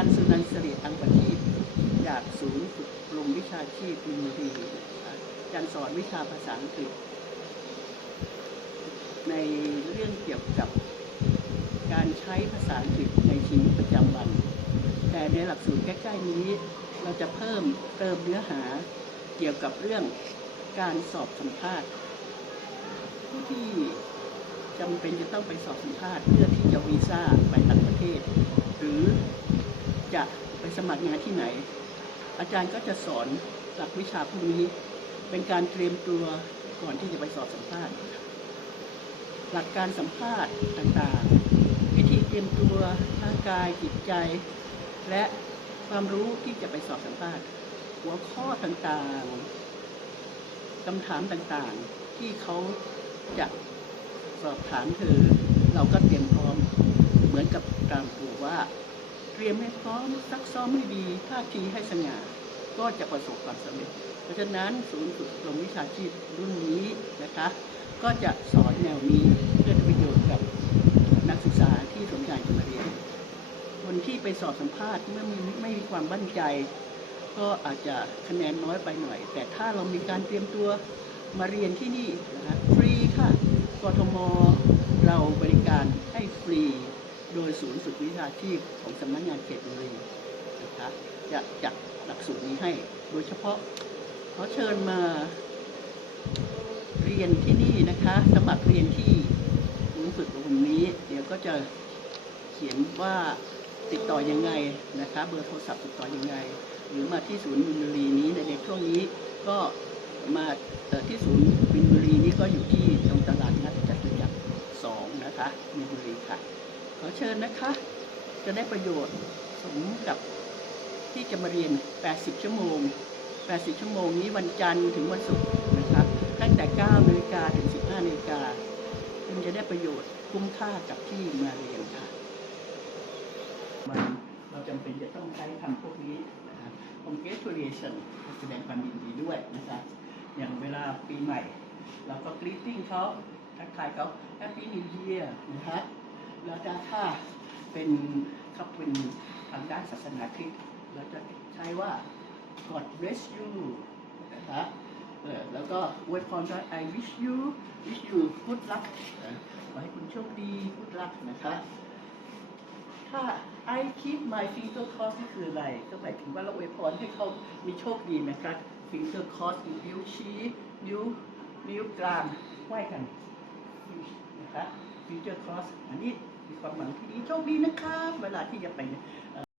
ารย์สุนันสิริอังประทีปจากศูนย์ฝึกอบรมวิชาชีพมินบุรีอาจารย์สอนวิชาภาษาอังกฤษ ในเรื่องเกี่ยวกับการใช้ภาษาอังกฤษในชีวิตประจำวัน แต่ในหลักสูตรใกล้ๆนี้เราจะเพิ่มเติมเนื้อหาเกี่ยวกับเรื่องการสอบสัมภาษณ์ผู้ที่จำเป็นจะต้องไปสอบสัมภาษณ์เพื่อที่จะวีซ่าไปต่างประเทศ จะไปสมัครงานที่ไหน อาจารย์ก็จะสอนหลักวิชาพวกนี้ เป็นการเตรียมตัวก่อนที่จะไปสอบสัมภาษณ์ หลักการสัมภาษณ์ต่างๆ วิธีเตรียมตัวร่างกายจิตใจ และความรู้ที่จะไปสอบสัมภาษณ์ หัวข้อต่างๆคำถามต่างๆที่เขาจะสอบถามเธอ เราก็เตรียมพร้อมเหมือนกับการปลูกว่า รียมให้พร้อมซักซ้อมให้ดีท่าทีให้สง่าก็จะประสบความสำเร็จ เพราะฉะนั้นศูนย์ฝึกอบรมวิชาชีพรุ่นนี้นะคะ ก็จะสอนแนวนี้เพื่อประโยชน์กับนักศึกษาที่สนใจจะมาเรียนคนที่ไปสอบสัมภาษณ์เมื่อมีไม่มีความมั่นใจ ก็อาจจะคะแนนน้อยไปหน่อย แต่ถ้าเรามีการเตรียมตัวมาเรียนที่นี่นะคะฟรีค่ะกทมเราบริการให้ฟรี โดยศูนย์ฝึกวิชาชีพของสำนักงานเขตบุรีนะคะจะจัดหลักสูตรนี้ให้ โดยเฉพาะขอเชิญมาเรียนที่นี่นะคะสมัครเรียนที่ศูนย์ฝึกอบรมนี้ เดี๋ยวก็จะเขียนว่าติดต่อยังไงนะคะเบอร์โทรศัพท์ติดต่อยังไง หรือมาที่ศูนย์มินบุรีนี้ในในช่วงนี้ก็มาที่ศูนย์มินบุรีนี้ก็อยู่ที่ตรงตลาดนัดจตุจักรสองนะคะมินบุรีค่ะ ขอเชิญนะคะ จะได้ประโยชน์สมกับที่จะมาเรียน 80 ชั่วโมง 80 ชั่วโมงนี้วันจันทร์ถึงวันศุกร์นะคะตั้งแต่ 9 นาฬิกาถึง 15 นาฬิกาคุณจะได้ประโยชน์คุ้มค่ากับที่มาเรียนค่ะ มันเราจำเป็นจะต้องใช้คำพวกนี้นะครับ congratulation แสดงความยินดีด้วยนะคะ อย่างเวลาปีใหม่ เราก็ greeting เขาทักทายเขา happy new year นะคะ แล้วจะถ้าเป็นเขาเป็นทางด้านศาสนาคริสต์เราจะใช้ว่า God bless you นะคะเออแล้วก็อวยพรว่า I wish you wish you good luck ขอให้คุณโชคดี good luck นะคะ ถ้า I keep my finger crossed นี่คืออะไร ก็หมายถึงว่าเราอวยพรให้เขามีโชคดีนะครับ finger crossed นิ้วชี้นิ้วนิ้วกลางไหว้กันนะคะ future cross อันนี้มีความหมายที่ดีโชคดีนะครับ เวลาที่จะไป